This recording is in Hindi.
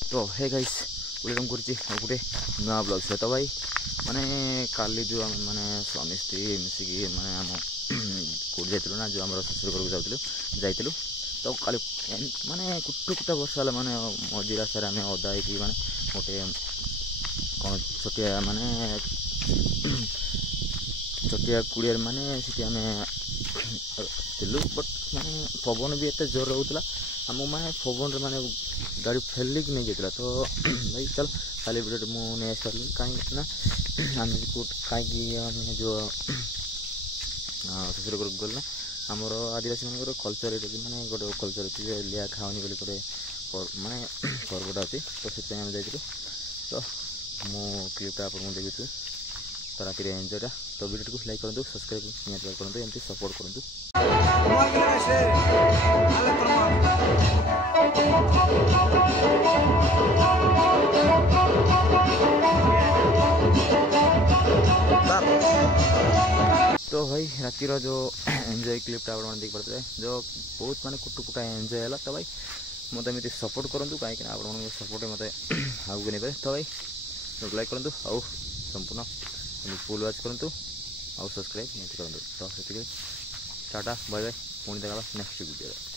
तो हे गाइस वेलकम करछि गोटे नया ब्लॉग से। तो भाई माने काली जो आम माने स्वामी स्त्री मिसिकी माने आम कोड जाइलु ना जो आम ससुर घर को जाइलु तो काली माने कुटा वर्षा माने मझी रास्तार आम अदा हो माने गोटे कौन छोटिया माने छोटिया कुड़िया माने सीटी आम बट माने पवन भी एत जोर रोला आम माने पवन माने गाड़ी फेलिक नहीं गया तो भाई चल खाली वीडियो मुझे नहीं कहीं ना आम कहीं जो ससुर घर गल ना आमर आदिवासी मान कलचर माने गोटे कलचर अच्छे लिया खाओनी बोली गोटे माने पर्वटा अच्छी तो से जाइए तो मु क्लिपटा आप देखी तो राति एंजयटा तो वीडियो को लाइक करूँ सब्सक्राइब निश्चित करूँ एमती सपोर्ट करूँ। तो भाई रातिर जो एंजॉय क्लिपटा आप देख पारे जो बहुत माने कुटा एंजॉय है तो भाई मत एमती सपोर्ट करूँ कहीं आप सपोर्ट मत आगे नहीं पारे तो भाई लाइक करूँ आउ संपूर्ण फुल वाच करूँ आउ सब्सक्राइब नहीं करूँ तो से टाटा बाय बाय पुणी देखा नेक्स्ट वीडियो।